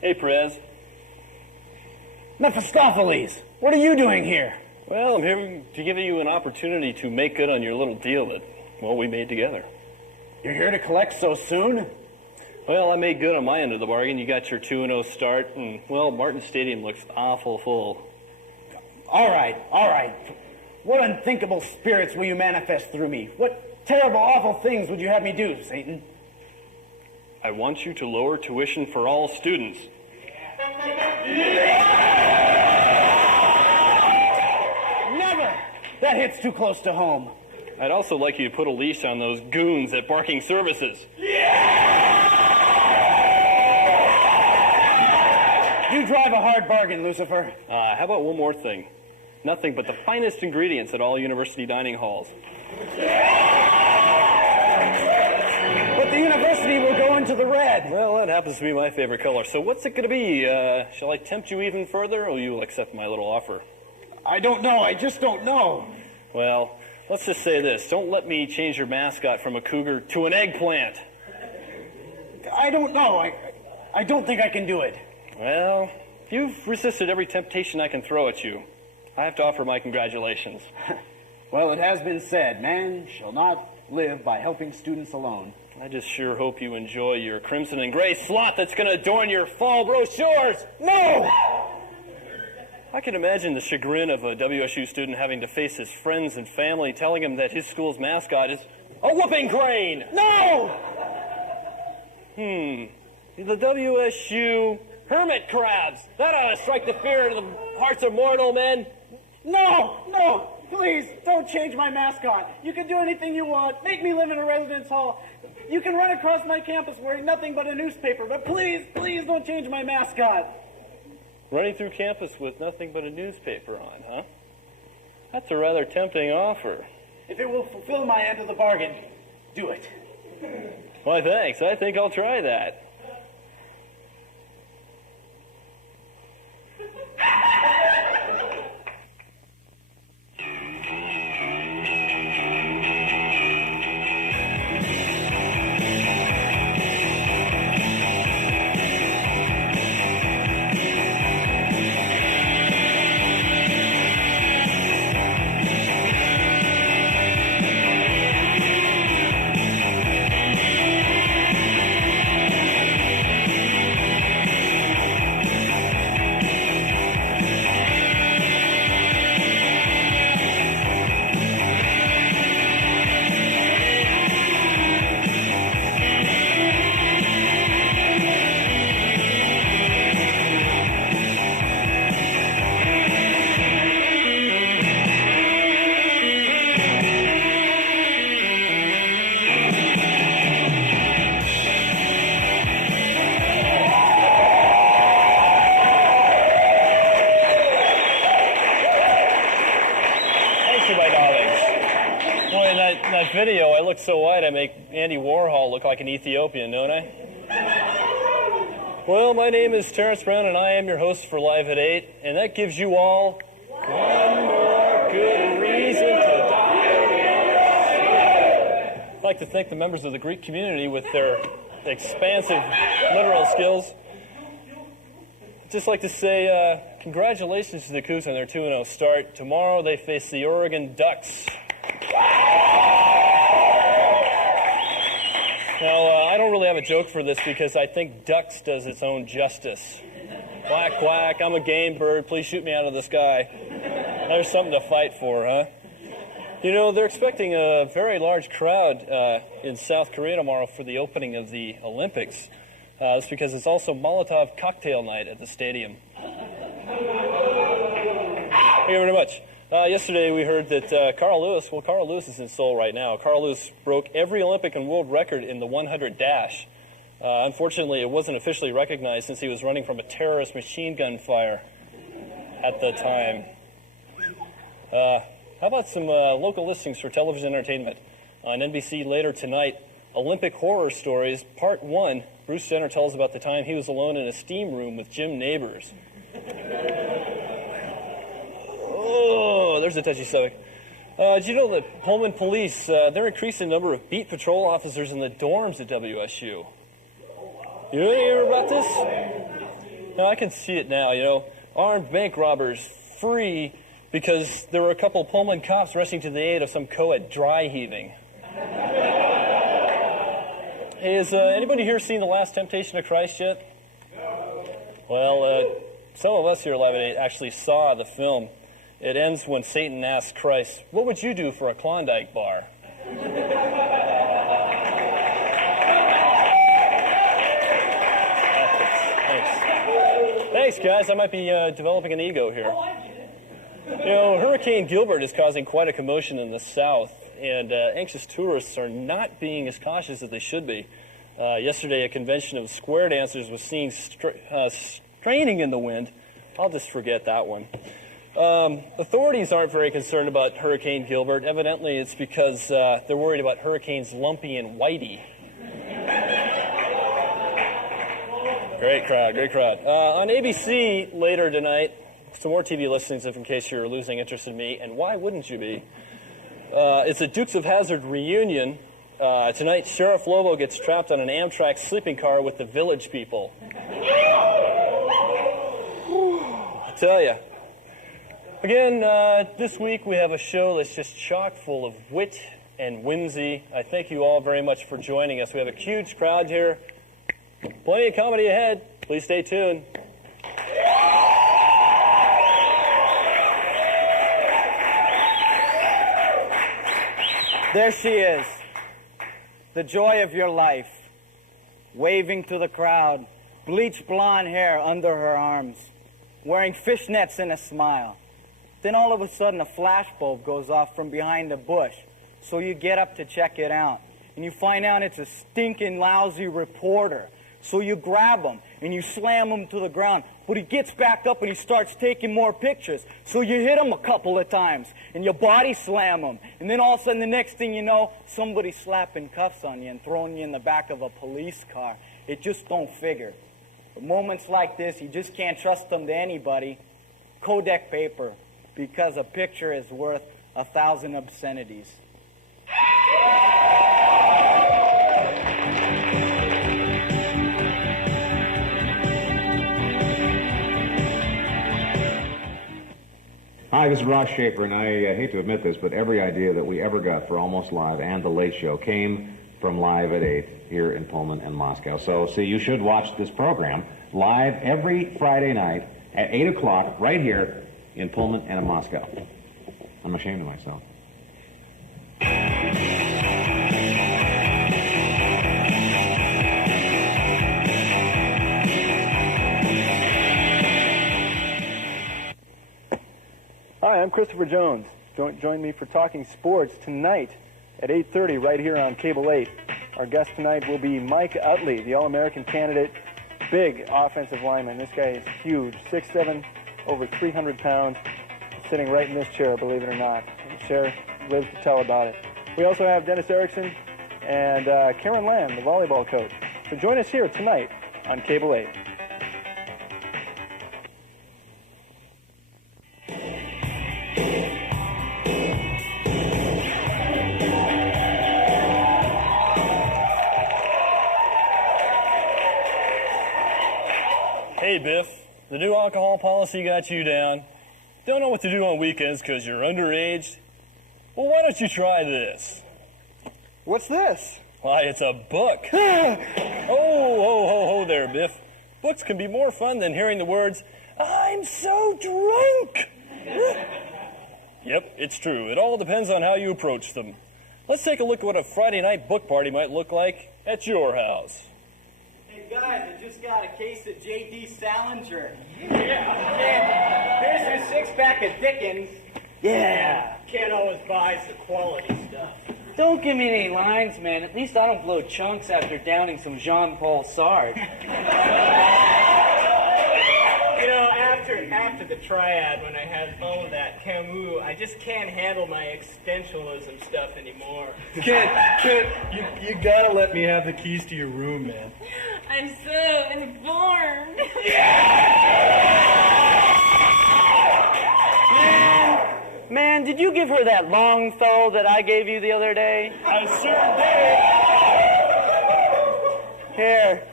Hey, Perez. Mephistopheles, what are you doing here? Well, I'm here to give you an opportunity to make good on your little deal that, well, we made together. You're here to collect so soon? Well, I made good on my end of the bargain. You got your 2-0 start, and, well, Martin Stadium looks awful full. All right. What unthinkable spirits will you manifest through me? What terrible, awful things would you have me do, Satan? I want you to lower tuition for all students. Never! That hits too close to home. I'd also like you to put a leash on those goons at Barking Services. You drive a hard bargain, Lucifer. How about one more thing? Nothing but the finest ingredients at all university dining halls. But the university will go into the red. Well, that happens to be my favorite color. So what's it going to be? Shall I tempt you even further, or you'll accept my little offer? I don't know. I just don't know. Well, let's just say this. Don't let me change your mascot from a cougar to an eggplant. I don't know. I don't think I can do it. Well, you've resisted every temptation I can throw at you. I have to offer my congratulations. Well, it has been said, man shall not live by helping students alone. I just sure hope you enjoy your crimson and gray slot that's going to adorn your fall brochures. No! I can imagine the chagrin of a WSU student having to face his friends and family telling him that his school's mascot is a whooping crane. No! The WSU hermit crabs. That ought to strike the fear into the hearts of mortal men. No! Please, don't change my mascot. You can do anything you want. Make me live in a residence hall. You can run across my campus wearing nothing but a newspaper. But please don't change my mascot. Running through campus with nothing but a newspaper on, huh? That's a rather tempting offer. If it will fulfill my end of the bargain, do it. Why, thanks. I think I'll try that. Video, I look so white I make Andy Warhol look like an Ethiopian, don't I? Well, my name is Terrence Brown, and I am your host for Live at 8, and that gives you all one more good reason to die. I'd like to thank the members of the Greek community with their expansive literal skills. I'd just like to say congratulations to the Cougs on their 2-0 start. Tomorrow they face the Oregon Ducks. Now, I don't really have a joke for this because I think Ducks does its own justice. Quack, quack, I'm a game bird. Please shoot me out of the sky. There's something to fight for, huh? You know, they're expecting a very large crowd in South Korea tomorrow for the opening of the Olympics. It's because it's also Molotov cocktail night at the stadium. Thank you very much. Yesterday we heard that Carl Lewis is in Seoul right now. Carl Lewis broke every Olympic and world record in the 100 dash. Unfortunately, it wasn't officially recognized since he was running from a terrorist machine gun fire at the time. How about some local listings for television entertainment? On NBC later tonight, Olympic Horror Stories, Part 1. Bruce Jenner tells about the time he was alone in a steam room with Jim Nabors. Oh, there's a touchy subject. Did you know that Pullman Police, they're increasing the number of beat patrol officers in the dorms at WSU? You hear about this? No, I can see it now, armed bank robbers free because there were a couple Pullman cops rushing to the aid of some co-ed dry heaving. Hey, has anybody here seen The Last Temptation of Christ yet? No. Well, some of us here live at 8 actually saw the film. It ends when Satan asks Christ, "What would you do for a Klondike bar?" Thanks, guys. I might be developing an ego here. Hurricane Gilbert is causing quite a commotion in the South, and anxious tourists are not being as cautious as they should be. Yesterday, a convention of square dancers was seen straining in the wind. I'll just forget that one. Authorities aren't very concerned about Hurricane Gilbert. Evidently, it's because they're worried about Hurricanes Lumpy and Whitey. Great crowd, great crowd. On ABC later tonight, some more TV listings in case you're losing interest in me, and why wouldn't you be? It's a Dukes of Hazzard reunion. Tonight, Sheriff Lobo gets trapped on an Amtrak sleeping car with the village people. I tell you. Again, this week we have a show that's just chock full of wit and whimsy. I thank you all very much for joining us. We have a huge crowd here. Plenty of comedy ahead. Please stay tuned. There she is, the joy of your life, waving to the crowd, bleached blonde hair under her arms, wearing fishnets and a smile. Then all of a sudden a flashbulb goes off from behind a bush, so you get up to check it out, and you find out it's a stinking lousy reporter. So you grab him and you slam him to the ground, but he gets back up and he starts taking more pictures. So you hit him a couple of times and you body slam him. And then all of a sudden the next thing you know, somebody's slapping cuffs on you and throwing you in the back of a police car. It just don't figure. But moments like this, you just can't trust them to anybody. Kodak paper, because a picture is worth 1,000 obscenities. Hi, this is Ross Schaefer, and I hate to admit this, but every idea that we ever got for Almost Live and The Late Show came from Live at 8 here in Pullman and Moscow. So, see, you should watch this program live every Friday night at 8 o'clock right here in Pullman and in Moscow. I'm ashamed of myself. Hi, I'm Christopher Jones. Join me for Talking Sports tonight at 8:30 right here on Cable 8. Our guest tonight will be Mike Utley, the All-American candidate, big offensive lineman. This guy is huge, 6'7", over 300 pounds, sitting right in this chair, believe it or not. The chair lives to tell about it. We also have Dennis Erickson and Karen Lamb, the volleyball coach. So join us here tonight on Cable 8. Hey, Biff, the new alcohol policy got you down. Don't know what to do on weekends because you're underage? Well, why don't you try this? What's this? Why, it's a book. Oh, there, Biff. Books can be more fun than hearing the words, "I'm so drunk." Yep, it's true. It all depends on how you approach them. Let's take a look at what a Friday night book party might look like at your house. Hey guys, I just got a case of J.D. Salinger. Yeah. Here's your six-pack of Dickens. Yeah. Can't always buy the quality stuff. Don't give me any lines, man. At least I don't blow chunks after downing some Jean-Paul Sartre. You know, after the triad, when I had all of that Camus, I just can't handle my existentialism stuff anymore. Kid, you gotta let me have the keys to your room, man. I'm so informed. Man, did you give her that long throw that I gave you the other day? I sure did. Here,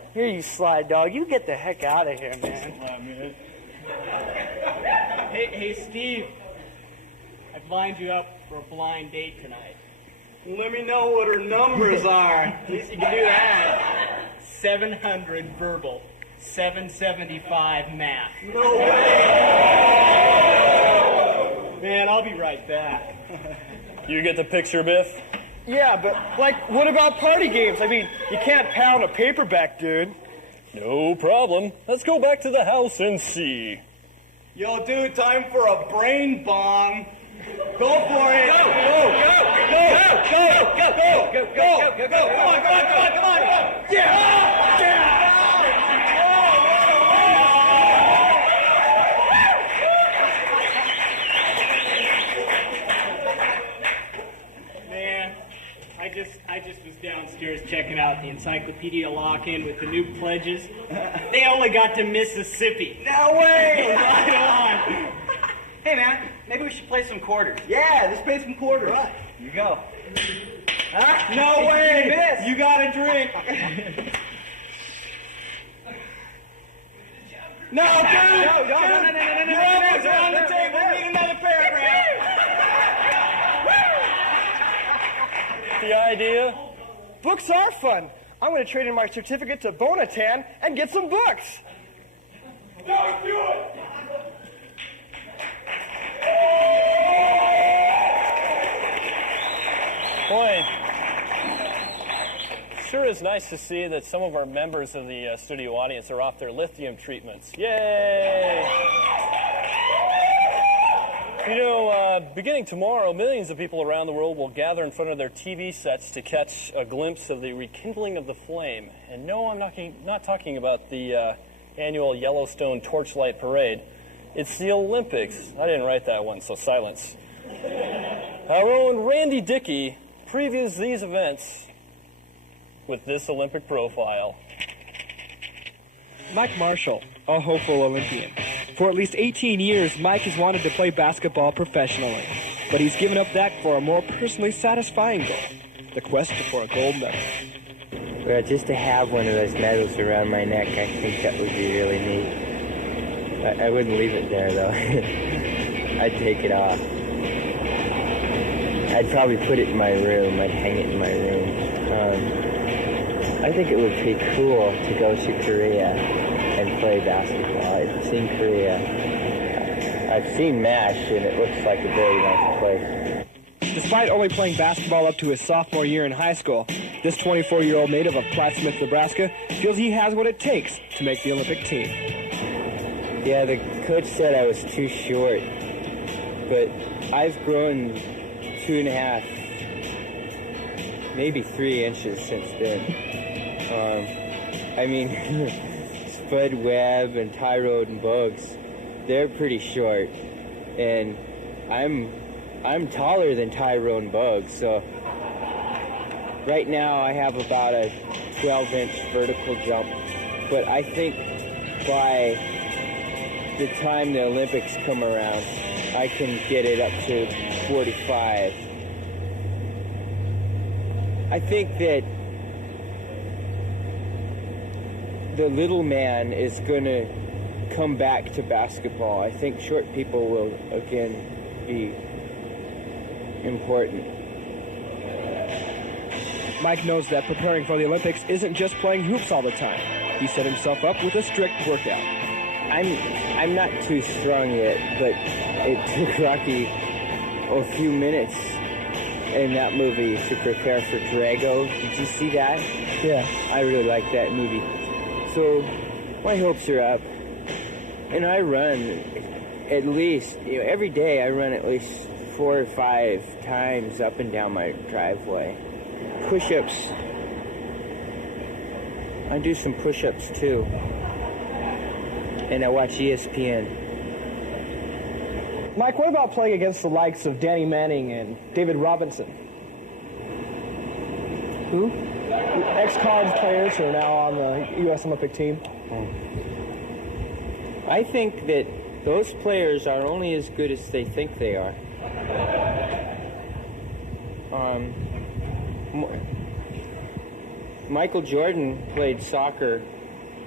Here, you sly dog. You get the heck out of here, man. Hey, Steve. I've lined you up for a blind date tonight. Let me know what her numbers are. At least you can do that. 700 verbal, 775 math. No way. Man, I'll be right back. You get the picture, Biff? Yeah, but, like, what about party games? I mean, you can't pound a paperback, dude. No problem. Let's go back to the house and see. Yo, dude, time for a brain bomb. Go for it. Go. Come on. Yeah. Man, I just was downstairs checking out the encyclopedia lock-in with the new pledges. They only got to Mississippi. No way. Right on. Hey, man, maybe we should play some quarters. Yeah, let's play some quarters. Right. Here you go. Huh? No way! You got a drink. No, dude! No. Your elbows are on the table. We need another paragraph. The idea? Books are fun. I'm going to trade in my certificate to Bonatan and get some books. Don't do it! Boy, sure is nice to see that some of our members of the studio audience are off their lithium treatments. Yay! You know, beginning tomorrow, millions of people around the world will gather in front of their TV sets to catch a glimpse of the rekindling of the flame. And no, I'm not talking about the annual Yellowstone Torchlight Parade. It's the Olympics. I didn't write that one, so silence. Our own Randy Dickey previews these events with this Olympic profile. Mike Marshall, a hopeful Olympian. For at least 18 years, Mike has wanted to play basketball professionally, but he's given up that for a more personally satisfying goal, the quest for a gold medal. Well, just to have one of those medals around my neck, I think that would be really neat. I wouldn't leave it there, though. I'd take it off. I'd probably put it in my room. I'd hang it in my room. I think it would be cool to go to Korea and play basketball. I've seen Korea. I've seen MASH, and it looks like a very nice place. Despite only playing basketball up to his sophomore year in high school, this 24-year-old native of Plattsmouth, Nebraska, feels he has what it takes to make the Olympic team. Yeah, the coach said I was too short, but I've grown 2.5, maybe 3 inches since then. I mean, Spud Webb and Tyrone Buggs, they're pretty short, and I'm taller than Tyrone Buggs, so right now I have about a 12-inch vertical jump, but I think by the time the Olympics come around, I can get it up to 45. I think that the little man is going to come back to basketball. I think short people will, again, be important. Mike knows that preparing for the Olympics isn't just playing hoops all the time. He set himself up with a strict workout. I'm not too strong yet, but it took Rocky a few minutes in that movie to prepare for Drago. Did you see that? Yeah. I really like that movie. So my hopes are up. And I run at least, every day I run at least 4 or 5 times up and down my driveway. Push-ups. I do some push-ups too. And I watch ESPN. Mike, what about playing against the likes of Danny Manning and David Robinson? Who? Ex-college players who are now on the U.S. Olympic team. I think that those players are only as good as they think they are. Michael Jordan played soccer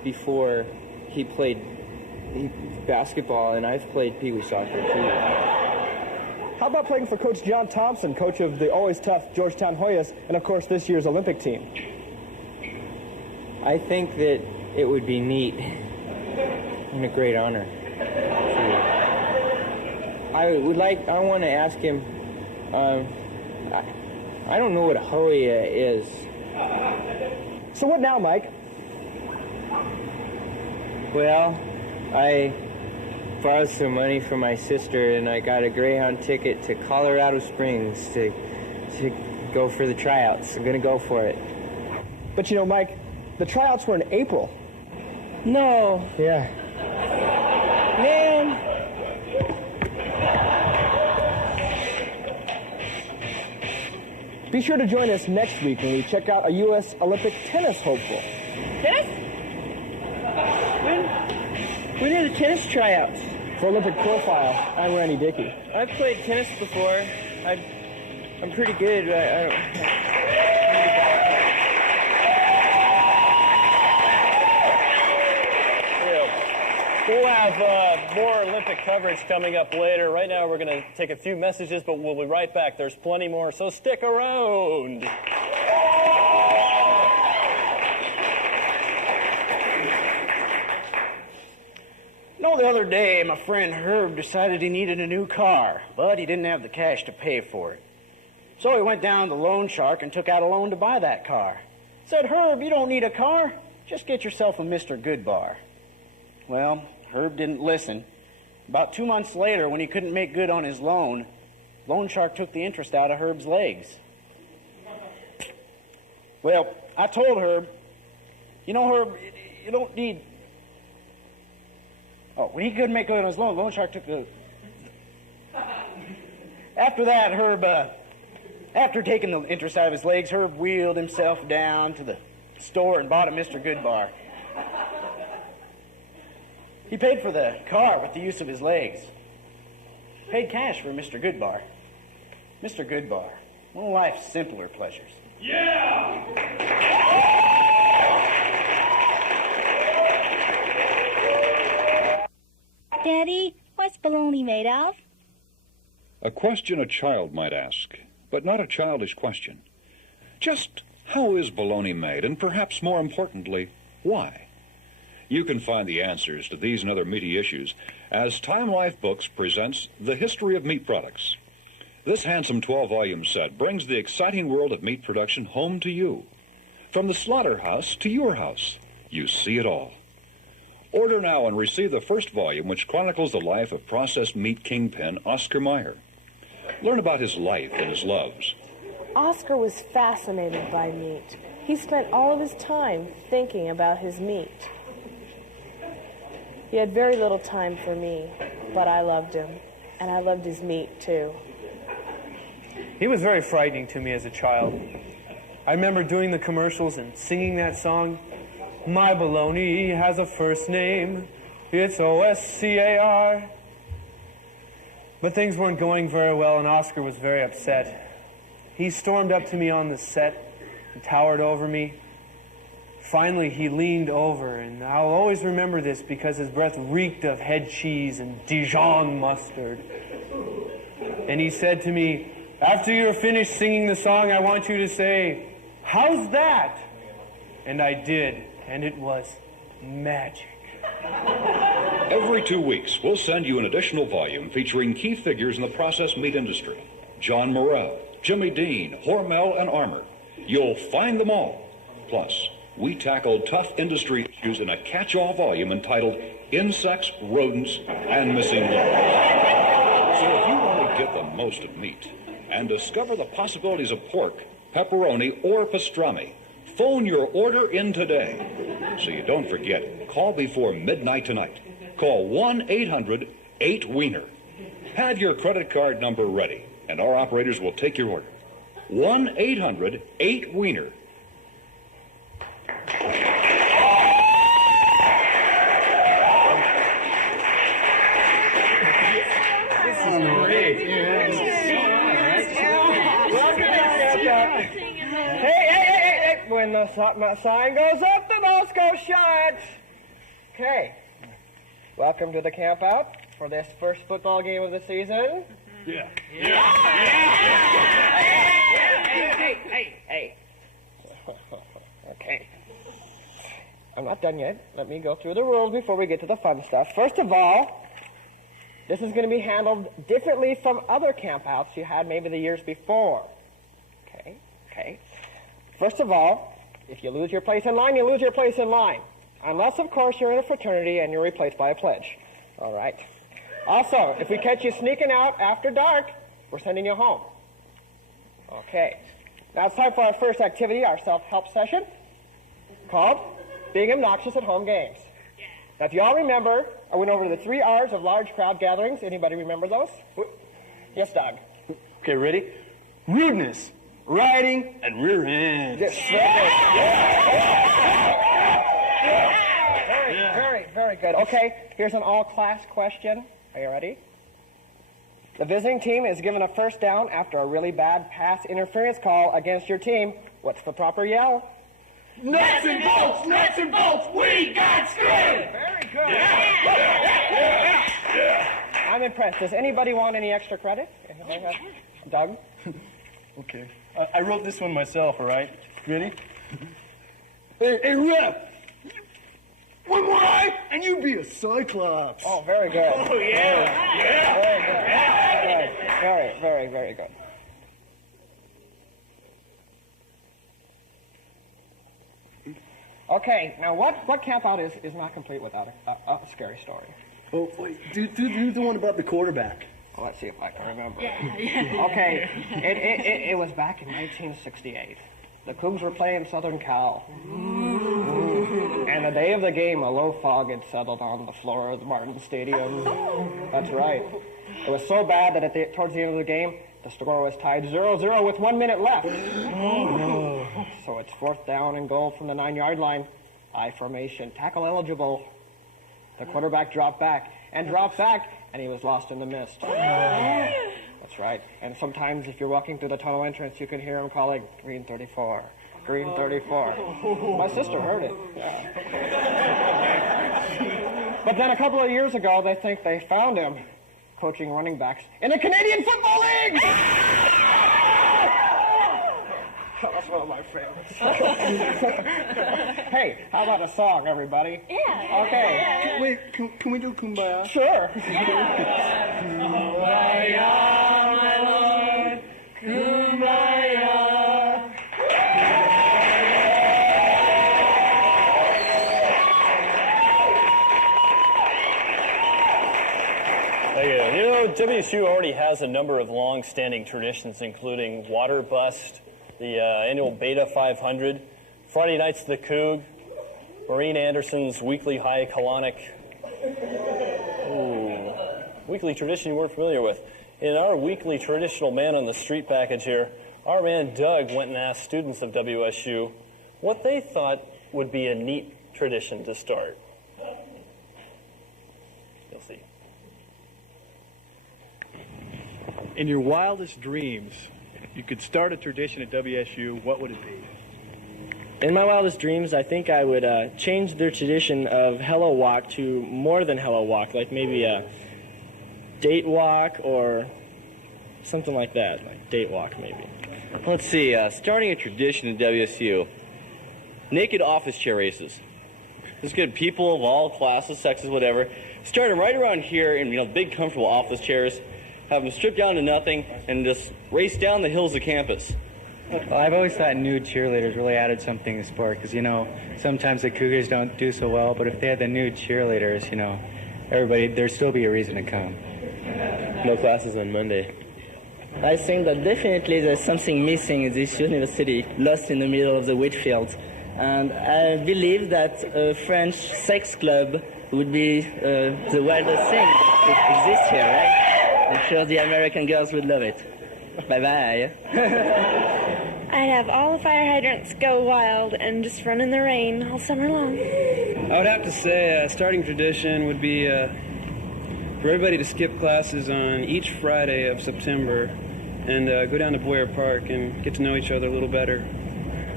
before he played basketball, and I've played Pee Wee soccer too. How about playing for Coach John Thompson, coach of the always tough Georgetown Hoyas, and of course this year's Olympic team? I think that it would be neat and a great honor. I want to ask him, I don't know what Hoya is. So what now, Mike? Well, I borrowed some money from my sister, and I got a Greyhound ticket to Colorado Springs to go for the tryouts. I'm going to go for it. But you know, Mike, the tryouts were in April. No. Yeah. Man. Be sure to join us next week when we check out a U.S. Olympic tennis hopeful. Tennis? When are the tennis tryouts? For Olympic Profile, I'm Randy Dickey. I've played tennis before. I'm pretty good. We'll have more Olympic coverage coming up later. Right now, we're going to take a few messages, but we'll be right back. There's plenty more, so stick around. The other day, my friend Herb decided he needed a new car, but he didn't have the cash to pay for it. So he went down to Loan Shark and took out a loan to buy that car. Said, Herb, you don't need a car. Just get yourself a Mr. Goodbar. Well, Herb didn't listen. About 2 months later, when he couldn't make good on his loan, Loan Shark took the interest out of Herb's legs. Well, I told Herb, you know, Herb, you don't need... Oh, when he couldn't make good on his loan, Loan Shark took the... After that, Herb, after taking the interest out of his legs, Herb wheeled himself down to the store and bought a Mr. Goodbar. He paid for the car with the use of his legs. Paid cash for Mr. Goodbar. Mr. Goodbar, one of life's simpler pleasures. Yeah! Daddy, what's bologna made of? A question a child might ask, but not a childish question. Just how is bologna made, and perhaps more importantly, why? You can find the answers to these and other meaty issues as Time Life Books presents The History of Meat Products. This handsome 12-volume set brings the exciting world of meat production home to you. From the slaughterhouse to your house, you see it all. Order now and receive the first volume, which chronicles the life of processed meat kingpin Oscar Mayer. Learn about his life and his loves. Oscar was fascinated by meat. He spent all of his time thinking about his meat. He had very little time for me, but I loved him, and I loved his meat too. He was very frightening to me as a child. I remember doing the commercials and singing that song. My bologna has a first name. It's O-S-C-A-R. But things weren't going very well, and Oscar was very upset. He stormed up to me on the set and towered over me. Finally, he leaned over, and I'll always remember this because his breath reeked of head cheese and Dijon mustard. And he said to me, after you're finished singing the song, I want you to say, "How's that?" And I did. And it was magic. Every 2 weeks, we'll send you an additional volume featuring key figures in the processed meat industry. John Morrell, Jimmy Dean, Hormel, and Armour. You'll find them all. Plus, we tackled tough industry issues in a catch-all volume entitled Insects, Rodents, and Missing Limbs. So if you want to get the most of meat and discover the possibilities of pork, pepperoni, or pastrami, phone your order in today. So you don't forget, call before midnight tonight. Call 1-800-8-WIENER. Have your credit card number ready, and our operators will take your order. 1-800-8-WIENER. This is great. Hey, when the sign goes up, the mouse goes shut. Okay. Welcome to the camp out for this first football game of the season. Yeah. Hey. Okay. I'm not done yet. Let me go through the rules before we get to the fun stuff. First of all, this is going to be handled differently from other campouts you had maybe the years before. Okay. First of all, if you lose your place in line, you lose your place in line. Unless, of course, you're in a fraternity and you're replaced by a pledge. All right. Also, if we catch you sneaking out after dark, we're sending you home. Okay. Now it's time for our first activity, our self-help session, called Being Obnoxious at Home Games. Now, if you all remember, I went over the 3 R's of large crowd gatherings. Anybody remember those? Yes, Doug. Okay, ready? Rudeness, riding, and rear ends. Yes, very good. Okay, here's an all-class question. Are you ready? The visiting team is given a first down after a really bad pass interference call against your team. What's the proper yell? Nuts and bolts, we got screwed! Very good. I'm impressed. Does anybody want any extra credit? Doug? Okay. I wrote this one myself, all right? Ready? Hey, ref! One more eye, and you be a cyclops. Oh, very good. Oh, yeah. Very good. Okay, now what camp out is not complete without a scary story? Oh, wait, do the one about the quarterback. Well, let's see if I can remember. Yeah. Okay, it was back in 1968. The Cougs were playing Southern Cal. And the day of the game, a low fog had settled on the floor of the Martin Stadium. That's right. It was so bad that towards the end of the game, the score was tied 0-0 with 1 minute left. So it's 4th down and goal from the 9-yard line. I formation, tackle eligible. The quarterback dropped back, and he was lost in the mist. That's right. And sometimes if you're walking through the tunnel entrance, you can hear him calling, Green 34, Green 34. My sister heard it. Yeah. But then a couple of years ago, they think they found him coaching running backs in the Canadian Football League! That's one of my favorites. Hey, how about a song, everybody? Yeah. Okay. Wait, can we do Kumbaya? Sure. Kumbaya, my lord, Kumbaya. Okay, you know, WSU already has a number of long-standing traditions, including Water Bust, the annual Beta 500, Friday Nights at the Coug, Maureen Anderson's weekly High Colonic. Ooh, weekly tradition you weren't familiar with. In our weekly traditional man on the street package here, our man Doug went and asked students of WSU what they thought would be a neat tradition to start. You'll see. In your wildest dreams, you could start a tradition at WSU, what would it be? In my wildest dreams, I think I would change their tradition of Hello Walk to more than Hello Walk, like maybe a date walk or something like that, like date walk maybe. Let's see, starting a tradition at WSU, naked office chair races. This is good. People of all classes, sexes, whatever, start them right around here in big, comfortable office chairs, have them stripped down to nothing, and just race down the hills of campus. Well, I've always thought nude cheerleaders really added something to sport because, sometimes the Cougars don't do so well, but if they had the nude cheerleaders, everybody, there'd still be a reason to come. No classes on Monday. I think that definitely there's something missing in this university, lost in the middle of the wheat fields. And I believe that a French sex club would be the wildest thing that exists here, right? I'm sure the American girls would love it. Bye-bye. I'd have all the fire hydrants go wild and just run in the rain all summer long. I would have to say a starting tradition would be for everybody to skip classes on each Friday of September and go down to Boyer Park and get to know each other a little better.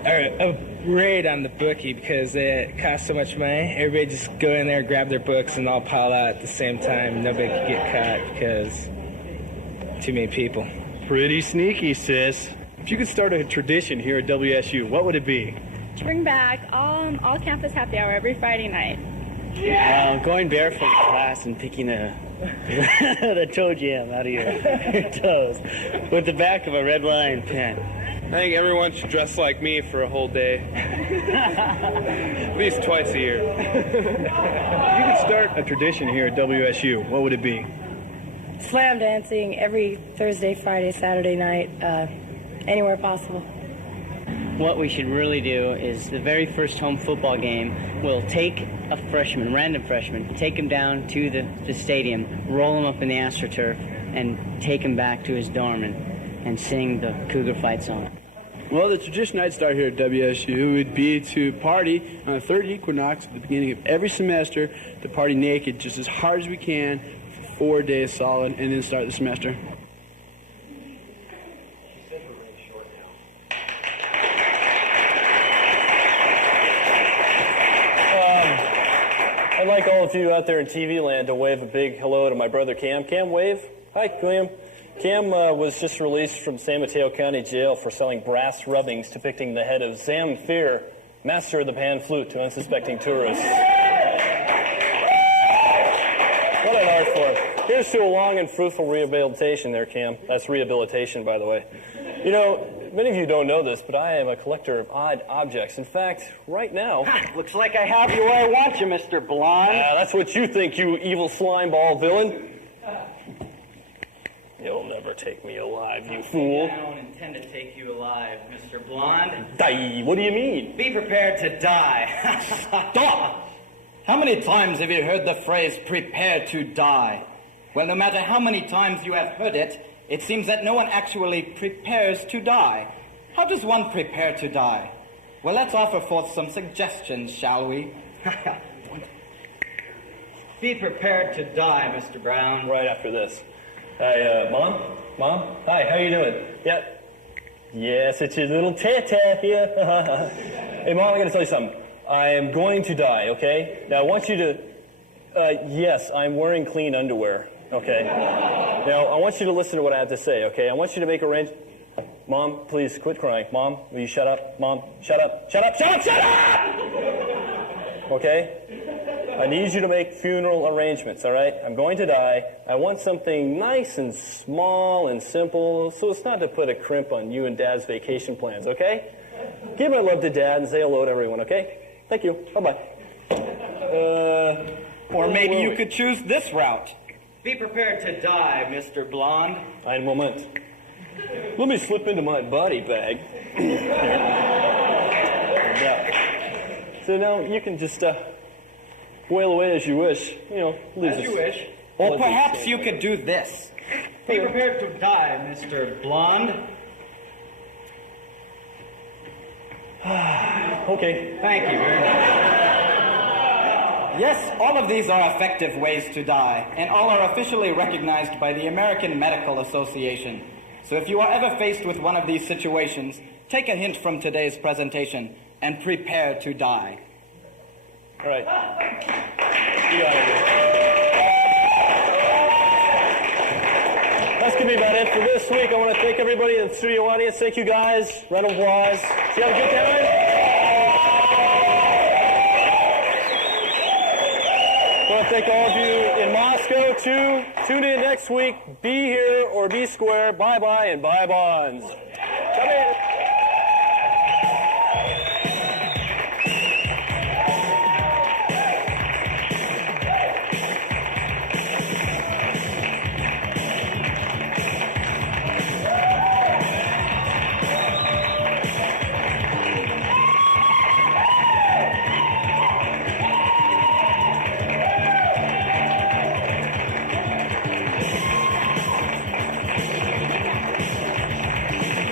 a raid on the bookie because it costs so much money. Everybody just go in there, grab their books, and all pile out at the same time. Nobody could get caught because too many people. Pretty sneaky, sis. If you could start a tradition here at WSU, what would it be? To bring back all campus happy hour every Friday night. Going barefoot to class and picking the toe jam out of your toes with the back of a red line pen. I think everyone should dress like me for a whole day. At least twice a year. If you could start a tradition here at WSU, what would it be? Slam dancing every Thursday, Friday, Saturday night, anywhere possible. What we should really do is the very first home football game, we'll take a freshman, random freshman, take him down to the stadium, roll him up in the AstroTurf, and take him back to his dorm and sing the Cougar fight song. Well, the tradition I'd start here at WSU would be to party on the third equinox at the beginning of every semester, to party naked just as hard as we can for 4 days solid, and then start the semester. I'd like all of you out there in TV land to wave a big hello to my brother Cam. Cam, wave. Hi, Cam. Cam was just released from San Mateo County Jail for selling brass rubbings depicting the head of Zamfir, master of the pan flute, to unsuspecting tourists. What an art form. Here's to a long and fruitful rehabilitation there, Cam. That's rehabilitation, by the way. You know, many of you don't know this, but I am a collector of odd objects. In fact, right now... Looks like I have you where I want you, Mr. Blonde. That's what you think, you evil slimeball villain. You'll never take me alive, you fool. I don't intend to take you alive, Mr. Blonde. Die? What do you mean? Be prepared to die. Stop! How many times have you heard the phrase, prepare to die? Well, no matter how many times you have heard it, it seems that no one actually prepares to die. How does one prepare to die? Well, let's offer forth some suggestions, shall we? Be prepared to die, Mr. Brown. Right after this. Hi, Mom? Mom? Hi, how you doing? Yep. Yes, it's your little tata here. Hey, Mom, I gotta tell you something. I am going to die, okay? Now, I want you to... yes, I'm wearing clean underwear, okay? Now, I want you to listen to what I have to say, okay? I want you to make arrangements... Mom, please, quit crying. Mom, will you shut up? Mom, shut up. Shut up, shut up, shut up! Okay? I need you to make funeral arrangements, all right? I'm going to die. I want something nice and small and simple, so it's not to put a crimp on you and Dad's vacation plans, okay? Give my love to Dad and say hello to everyone, okay? Thank you. Bye-bye. Or maybe you could choose this route. Be prepared to die, Mr. Blonde. Ein moment. Let me slip into my body bag. So now you can just wail away as you wish. You know, as you wish. Or perhaps you could do this. Be prepared to die, Mr. Blonde. Okay. Thank you very much. Yes, all of these are effective ways to die, and all are officially recognized by the American Medical Association. So if you are ever faced with one of these situations, take a hint from today's presentation and prepare to die. All right. That's going to be about it for this week. I want to thank everybody in the studio audience. Thank you, guys. Round of applause. Did you have a good time? I want to thank all of you in Moscow, too. Tune in next week. Be here or be square. Bye-bye and bye bonds. Come in.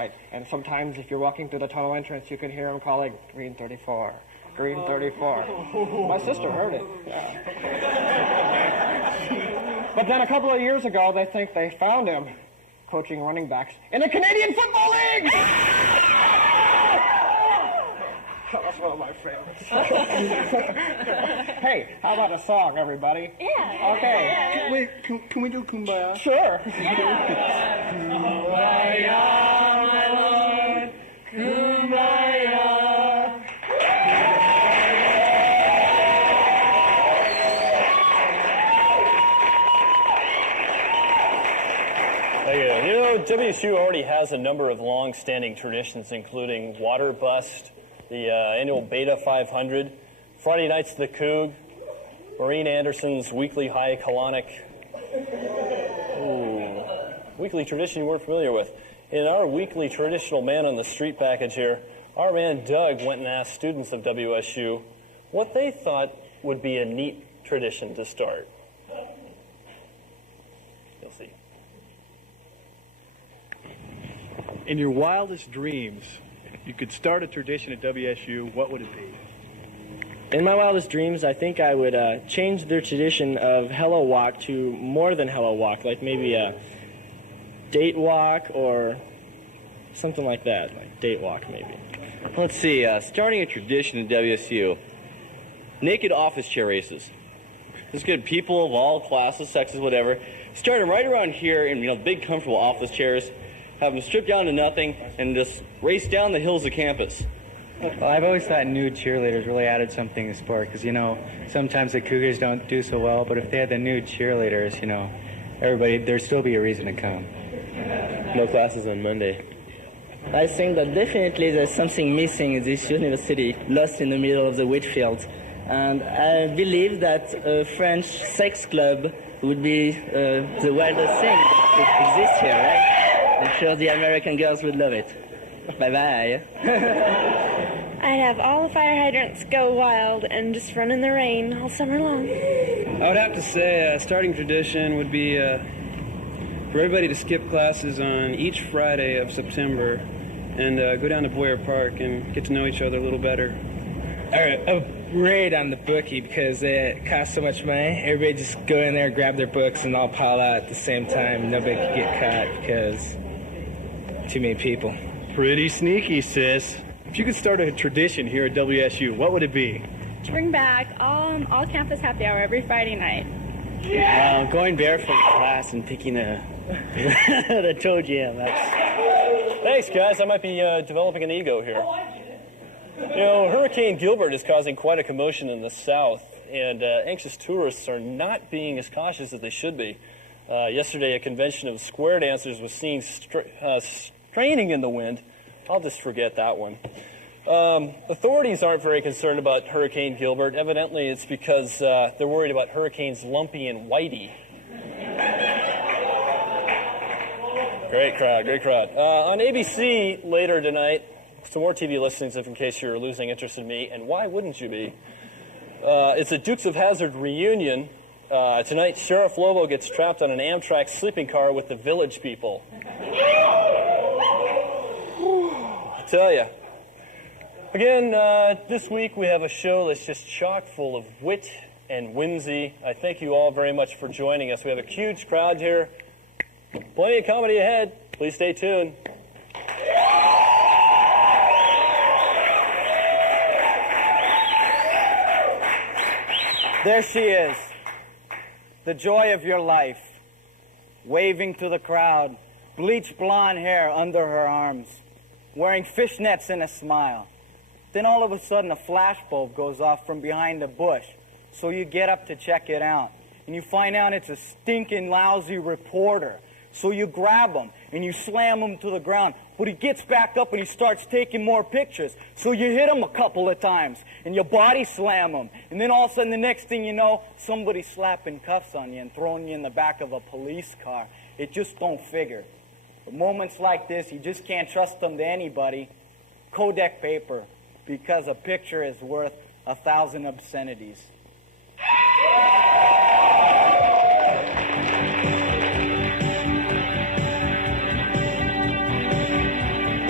Right. And sometimes if you're walking through the tunnel entrance, you can hear them calling, Green 34, Green 34. My sister heard it. Yeah. But then a couple of years ago, they think they found him coaching running backs in the Canadian Football League! That's one of my favorites. Hey, how about a song, everybody? Yeah. Okay. Yeah. Wait, can we do Kumbaya? Sure. Kumbaya, my Lord. Kumbaya. Okay, you know, WSU already has a number of long-standing traditions, including Water Bust, the annual Beta 500, Friday Nights at the Coug, Maureen Anderson's weekly High Colonic. Ooh, weekly tradition you weren't familiar with. In our weekly traditional man on the street package here, our man Doug went and asked students of WSU what they thought would be a neat tradition to start. You'll see. In your wildest dreams, you could start a tradition at WSU, what would it be? In my wildest dreams, I think I would change their tradition of Hello Walk to more than Hello Walk, like maybe a date walk or something like that, like date walk maybe. Let's see, starting a tradition at WSU, naked office chair races. There's good people of all classes, sexes, whatever. Starting right around here in big comfortable office chairs, have them stripped down to nothing, and just race down the hills of campus. Well, I've always thought nude cheerleaders really added something to sport because, sometimes the Cougars don't do so well, but if they had the nude cheerleaders, there'd still be a reason to come. No classes on Monday. I think that definitely there's something missing in this university, lost in the middle of the wheat fields. And I believe that a French sex club would be the wildest thing that exists here, right? I'm sure the American girls would love it. Bye-bye. I'd have all the fire hydrants go wild and just run in the rain all summer long. I would have to say a starting tradition would be for everybody to skip classes on each Friday of September and go down to Boyer Park and get to know each other a little better. A raid on the bookie because it costs so much money. Everybody just go in there, grab their books, and all pile out at the same time. Nobody could get caught because too many people. Pretty sneaky, sis. If you could start a tradition here at WSU, what would it be? To bring back all campus happy hour every Friday night. Yeah. Going barefoot in class and picking the toe jam. Thanks, guys. I might be developing an ego here. Hurricane Gilbert is causing quite a commotion in the South, and anxious tourists are not being as cautious as they should be. Yesterday, a convention of square dancers was seen straining in the wind. I'll just forget that one. Authorities aren't very concerned about Hurricane Gilbert. Evidently, it's because they're worried about Hurricanes Lumpy and Whitey. Great crowd, great crowd. On ABC later tonight, some more TV listings in case you're losing interest in me, and why wouldn't you be? It's a Dukes of Hazzard reunion. Tonight, Sheriff Lobo gets trapped on an Amtrak sleeping car with the village people. I tell you. Again, this week we have a show that's just chock full of wit and whimsy. I thank you all very much for joining us. We have a huge crowd here. Plenty of comedy ahead. Please stay tuned. There she is, the joy of your life, waving to the crowd, bleached blonde hair under her arms, wearing fishnets and a smile. Then all of a sudden a flashbulb goes off from behind a bush, so you get up to check it out, and you find out it's a stinking lousy reporter. So you grab him and you slam him to the ground, but he gets back up and he starts taking more pictures. So you hit him a couple of times and you body slam him. And then all of a sudden the next thing you know, somebody's slapping cuffs on you and throwing you in the back of a police car. It just don't figure. But moments like this, you just can't trust them to anybody. Kodak paper, because a picture is worth 1,000 obscenities.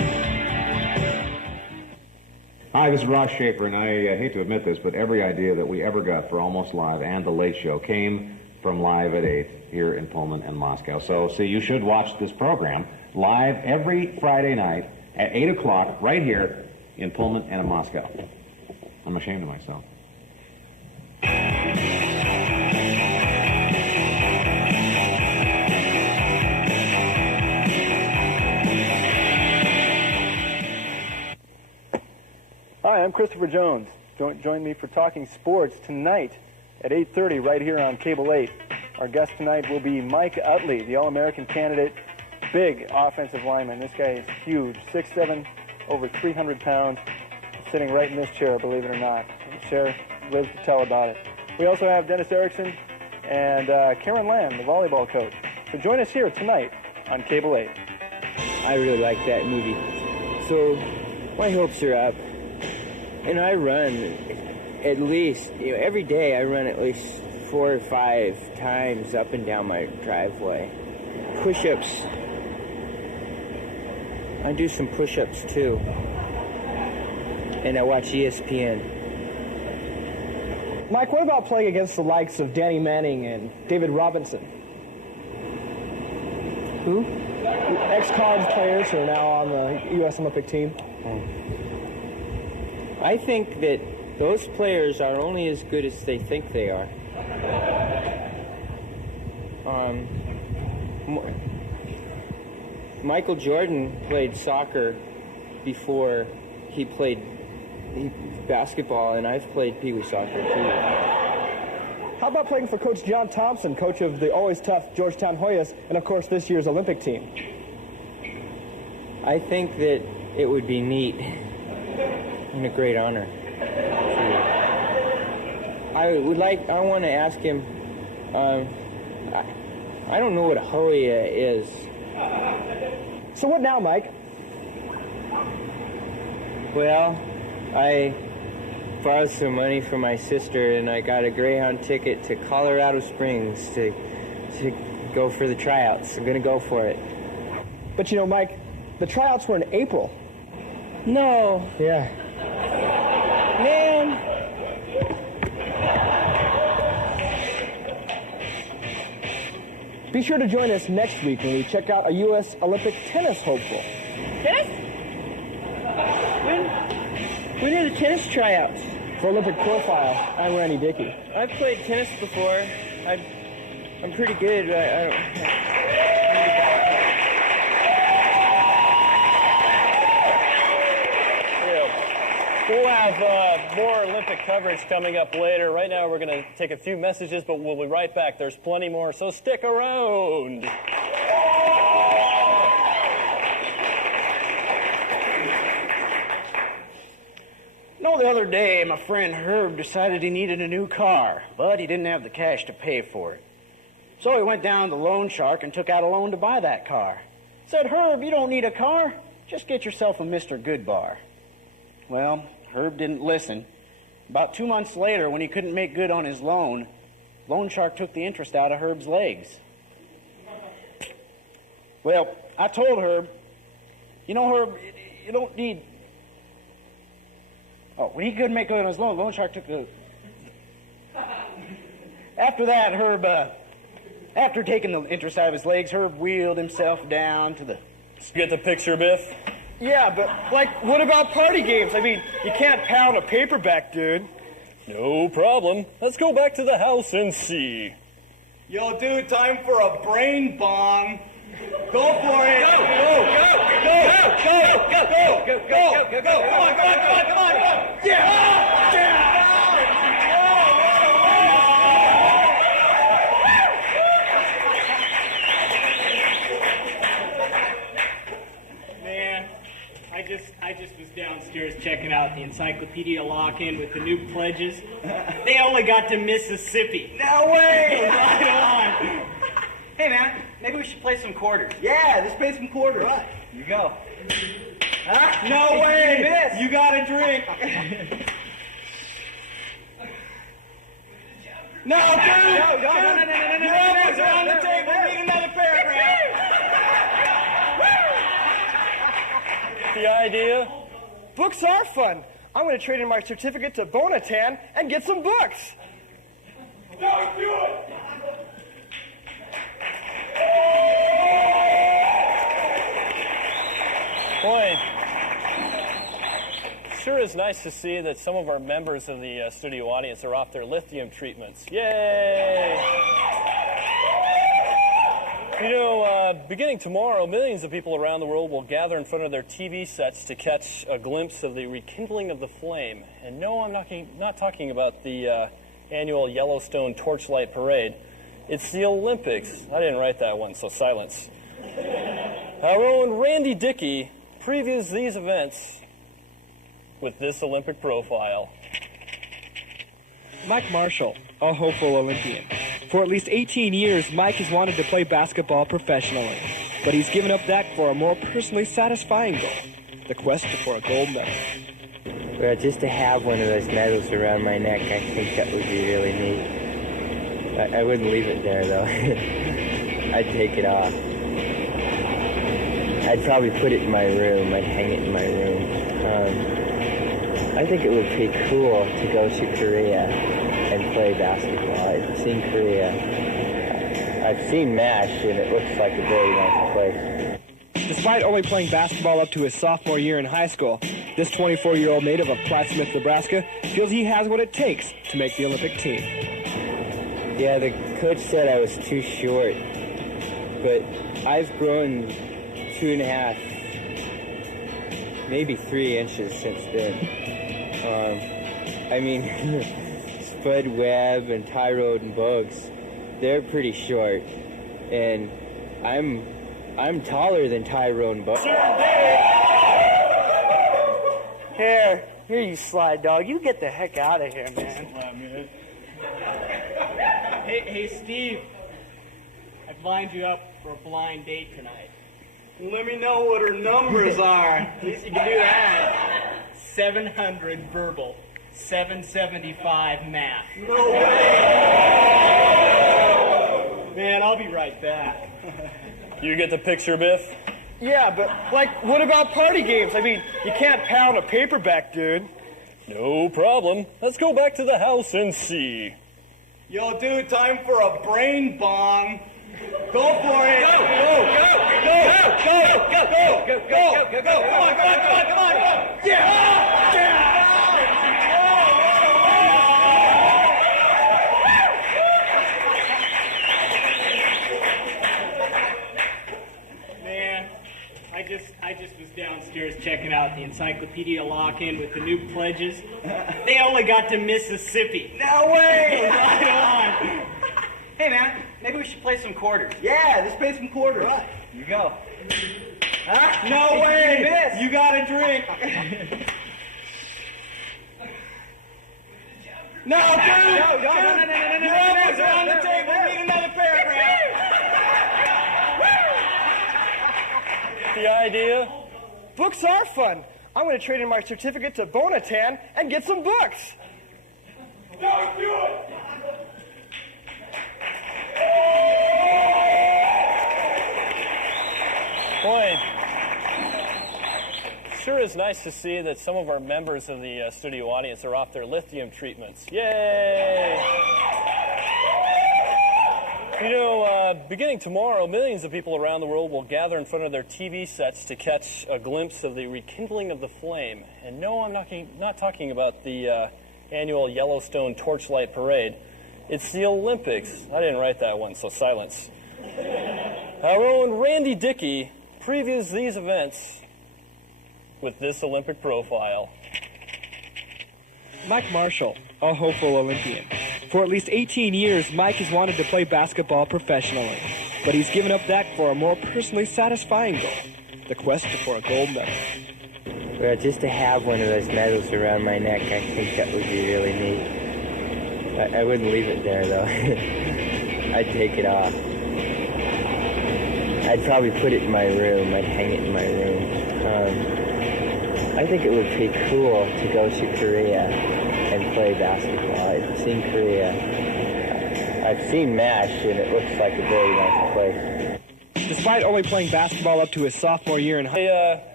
Hi, this is Ross Schaefer, and I hate to admit this, but every idea that we ever got for Almost Live and The Late Show came from Live at 8 here in Pullman and Moscow. So, see, you should watch this program live every Friday night at 8 o'clock right here in Pullman and in Moscow. I'm ashamed of myself. Hi, I'm Christopher Jones. Join me for Talking Sports tonight at 8:30 right here on Cable 8. Our guest tonight will be Mike Utley, the All-American candidate, big offensive lineman. This guy is huge, 6'7", over 300 pounds, sitting right in this chair, believe it or not. The chair lives to tell about it. We also have Dennis Erickson and Karen Lamb, the volleyball coach. So join us here tonight on Cable 8. I really like that movie. So my hopes are up. And I run at least, every day I run at least 4 or 5 times up and down my driveway. Push-ups. I do some push-ups too. And I watch ESPN. Mike, what about playing against the likes of Danny Manning and David Robinson? Who? Ex-college players who are now on the U.S. Olympic team. I think that those players are only as good as they think they are. Michael Jordan played soccer before he played basketball, and I've played Pee Wee soccer too. How about playing for Coach John Thompson, coach of the always tough Georgetown Hoyas, and of course this year's Olympic team? I think that it would be neat and a great honor. I want to ask him, I don't know what a Hoya is. So what now, Mike? Well, I borrowed some money from my sister, and I got a Greyhound ticket to Colorado Springs to go for the tryouts. I'm going to go for it. But you know, Mike, the tryouts were in April. No. Yeah. Man. Be sure to join us next week when we check out a U.S. Olympic tennis hopeful. Tennis? When are the tennis tryouts? For Olympic Profile, I'm Randy Dickey. I've played tennis before. I'm pretty good. I don't... We'll have more Olympic coverage coming up later. Right now, we're going to take a few messages, but we'll be right back. There's plenty more, so stick around. The other day, my friend Herb decided he needed a new car, but he didn't have the cash to pay for it. So he went down to Loan Shark and took out a loan to buy that car. Said, Herb, you don't need a car. Just get yourself a Mr. Goodbar. Well, Herb didn't listen. About 2 months later, when he couldn't make good on his loan, Loan Shark took the interest out of Herb's legs. Well, I told Herb, you know, Herb, you don't need... Oh, when he couldn't make good on his loan, Loan Shark took the... After that, Herb, after taking the interest out of his legs, Herb wheeled himself down to the... Get the picture, Biff? Yeah, but, like, what about party games? I mean, you can't pound a paperback, dude. No problem. Let's go back to the house and see. Yo, dude, time for a brain bomb. Go for it. Go, go, go, go, go, go, go, go, go, go. Come on, come on, come on, come on. Yeah, yeah. I just was downstairs checking out the encyclopedia lock-in with the new pledges. They only got to Mississippi. No way! Right on. Hey, man, maybe we should play some quarters. Yeah, let's play some quarters. Right. Here you go. Huh? No way! You got a drink. No, dude! No, your elbows are on the table. Read another paragraph. The idea? Books are fun. I'm going to trade in my certificate to Bonatan and get some books. Don't do it! Boy, sure is nice to see that some of our members of the studio audience are off their lithium treatments. Yay! You know, beginning tomorrow, millions of people around the world will gather in front of their TV sets to catch a glimpse of the rekindling of the flame. And no, I'm not talking about the annual Yellowstone Torchlight Parade. It's the Olympics. I didn't write that one, so silence. Our own Randy Dickey previews these events with this Olympic profile. Mike Marshall, a hopeful Olympian. For at least 18 years, Mike has wanted to play basketball professionally, but he's given up that for a more personally satisfying goal, the quest for a gold medal. Well, just to have one of those medals around my neck, I think that would be really neat. I wouldn't leave it there, though. I'd take it off. I'd probably put it in my room. I'd hang it in my room. I think it would be cool to go to Korea and play basketball. I've seen Korea. I've seen MASH, and it looks like a very nice place. Despite only playing basketball up to his sophomore year in high school, this 24-year-old native of Plattsmouth, Nebraska, feels he has what it takes to make the Olympic team. Yeah, the coach said I was too short, but I've grown 2.5, maybe 3 inches since then. I mean, Spud Webb and Tyrone Bogues, they're pretty short, and I'm taller than Tyrone Bogues. Here you slide dog. You get the heck out of here, man. Hey, Steve. I've lined you up for a blind date tonight. Let me know what her numbers are. At least you can do that. 700 verbal, 775 math. No way! Man, I'll be right back. You get the picture, Biff? Yeah, but, like, what about party games? I mean, you can't pound a paperback, dude. No problem. Let's go back to the house and see. Yo, dude, time for a brain bong. Go for it. Go. Come on. Yeah. Man, I just was downstairs checking out the encyclopedia lock-in with the new pledges. They only got to Mississippi. No way. Right on. Hey, man, maybe we should play some quarters. Yeah, let's play some quarters. Right. Here you go. Huh? No way! You got a drink. No, dude! No. Your elbows are on the table. We need another paragraph. The idea? Books are fun. I'm going to trade in my certificate to Bonatan and get some books. Don't do it! Boy, sure is nice to see that some of our members of the studio audience are off their lithium treatments. Yay! You know, beginning tomorrow, millions of people around the world will gather in front of their TV sets to catch a glimpse of the rekindling of the flame. And no, I'm not talking about the annual Yellowstone Torchlight Parade. It's the Olympics. I didn't write that one, so silence. Our own Randy Dickey previews these events with this Olympic profile. Mike Marshall, a hopeful Olympian. For at least 18 years, Mike has wanted to play basketball professionally, but he's given up that for a more personally satisfying goal, the quest for a gold medal. Well, just to have one of those medals around my neck, I think that would be really neat. I wouldn't leave it there, though. I'd take it off. I'd probably put it in my room. I'd hang it in my room. I think it would be cool to go to Korea and play basketball. I've seen Korea. I've seen MASH, and it looks like a very nice place. Despite only playing basketball up to his sophomore year in high school.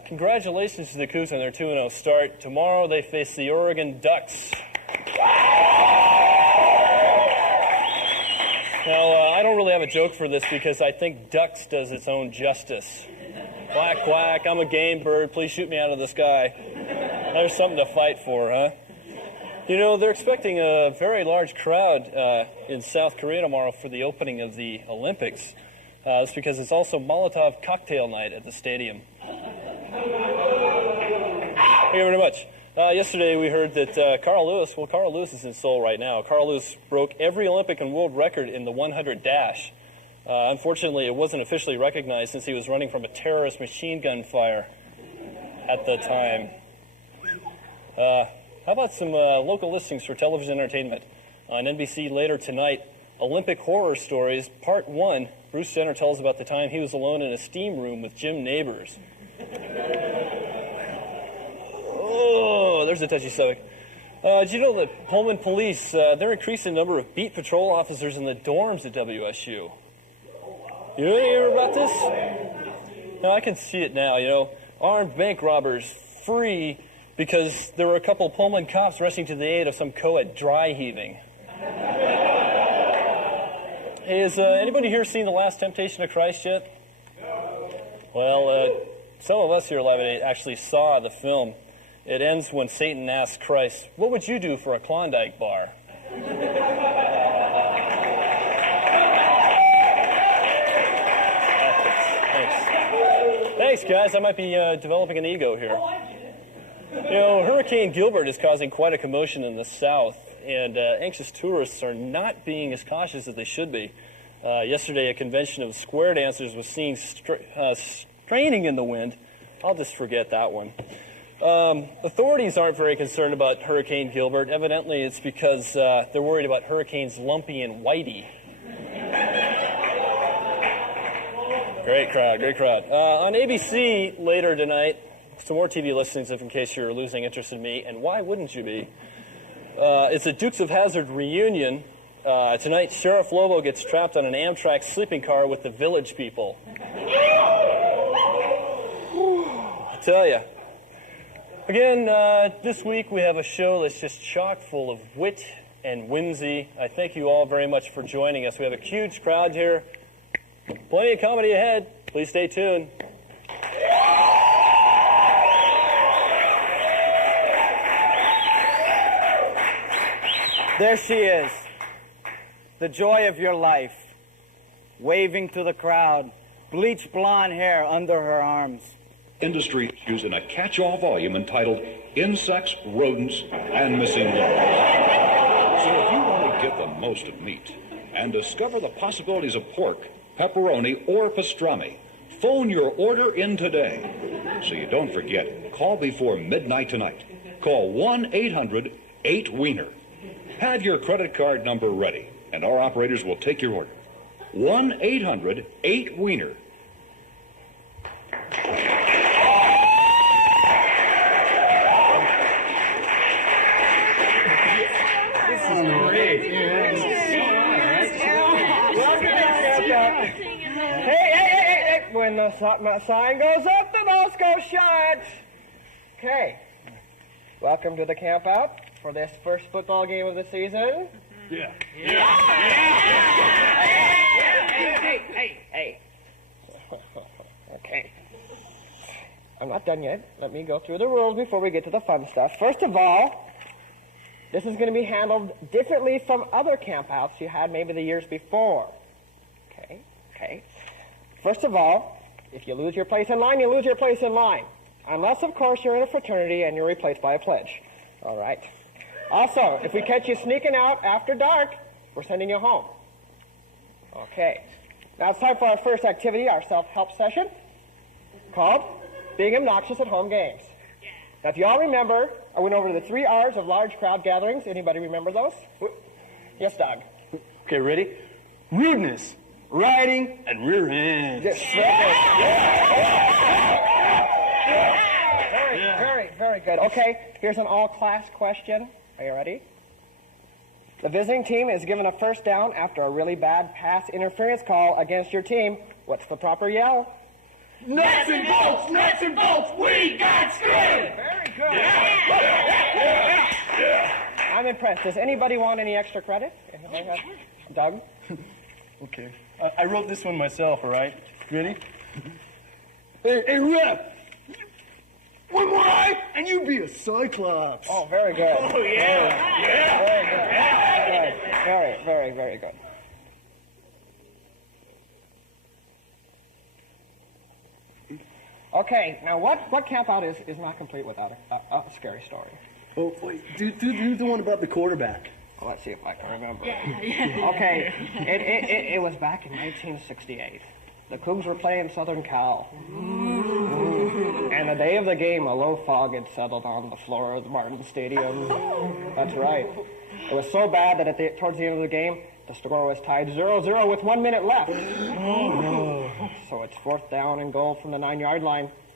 Congratulations to the Cougs on their 2-0 start. Tomorrow they face the Oregon Ducks. Now, I don't really have a joke for this because I think Ducks does its own justice. Quack, quack, I'm a game bird. Please shoot me out of the sky. There's something to fight for, huh? You know, they're expecting a very large crowd in South Korea tomorrow for the opening of the Olympics. It's because it's also Molotov cocktail night at the stadium. Thank you very much. Yesterday we heard that Carl Lewis is in Seoul right now. Carl Lewis broke every Olympic and world record in the 100 dash. Unfortunately, it wasn't officially recognized since he was running from a terrorist machine gun fire at the time. How about some local listings for television entertainment? On NBC later tonight, Olympic Horror Stories, Part 1. Bruce Jenner tells about the time he was alone in a steam room with Jim Nabors. Oh, there's a touchy subject. Did you know that Pullman Police, they're increasing the number of beat patrol officers in the dorms at WSU? You know anything about this? No, I can see it now, you know. Armed bank robbers free because there were a couple Pullman cops rushing to the aid of some co-ed dry heaving. Hey, has anybody here seen The Last Temptation of Christ yet? Well, some of us here live at 8 actually saw the film. It ends when Satan asks Christ, "What would you do for a Klondike bar?" Thanks, guys. I might be developing an ego here. You know, Hurricane Gilbert is causing quite a commotion in the South, and anxious tourists are not being as cautious as they should be. Yesterday, a convention of square dancers was seen straining in the wind. I'll just forget that one. Authorities aren't very concerned about Hurricane Gilbert. Evidently, it's because they're worried about Hurricanes Lumpy and Whitey. Great crowd, great crowd. On ABC later tonight, some more TV listings in case you're losing interest in me, and why wouldn't you be? It's a Dukes of Hazzard reunion. Tonight, Sheriff Lobo gets trapped on an Amtrak sleeping car with the village people. I tell you. Again, this week we have a show that's just chock full of wit and whimsy. I thank you all very much for joining us. We have a huge crowd here. Plenty of comedy ahead. Please stay tuned. There she is, the joy of your life, waving to the crowd, bleached blonde hair under her arms. Industry issues in a catch-all volume entitled Insects, Rodents, and Missing Limbs. So if you want to get the most of meat and discover the possibilities of pork, pepperoni, or pastrami, phone your order in today. So you don't forget, call before midnight tonight. Call 1-800-8-WIENER. Have your credit card number ready, and our operators will take your order. 1-800-8-WIENER. Hey, when the sign goes up, the mouse goes shut. Okay, welcome to the camp out for this first football game of the season. Yeah. Hey. Okay. I'm not done yet. Let me go through the rules before we get to the fun stuff. First of all, this is going to be handled differently from other campouts you had maybe the years before. Okay. First of all, if you lose your place in line, you lose your place in line. Unless, of course, you're in a fraternity and you're replaced by a pledge. All right. Also, if we catch you sneaking out after dark, we're sending you home. Okay. Now it's time for our first activity, our self-help session, called Being Obnoxious at Home Games. Now, if you all remember, I went over the 3 R's of large crowd gatherings. Anybody remember those? Yes, Doug. Okay, ready? Rudeness, riding, and rear ends. Yes. Very good. Okay, here's an all-class question. Are you ready? The visiting team is given a first down after a really bad pass interference call against your team. What's the proper yell? Nuts and bolts, we got screwed! Very good. I'm impressed. Does anybody want any extra credit? Doug? Okay. I wrote this one myself, all right? Ready? Hey, Rhea! One more eye, and you be a Cyclops. Oh, very good. Oh, yeah. Very good. Very, very good. Okay, now what camp out is not complete without a scary story? Oh, wait, do the one about the quarterback. Well, let's see if I can remember. Yeah. Okay, it was back in 1968. The Cougs were playing Southern Cal. And the day of the game, a low fog had settled on the floor of the Martin Stadium. That's right. It was so bad that towards the end of the game, the score was tied 0-0 with 1 minute left. So it's 4th down and goal from the 9-yard line.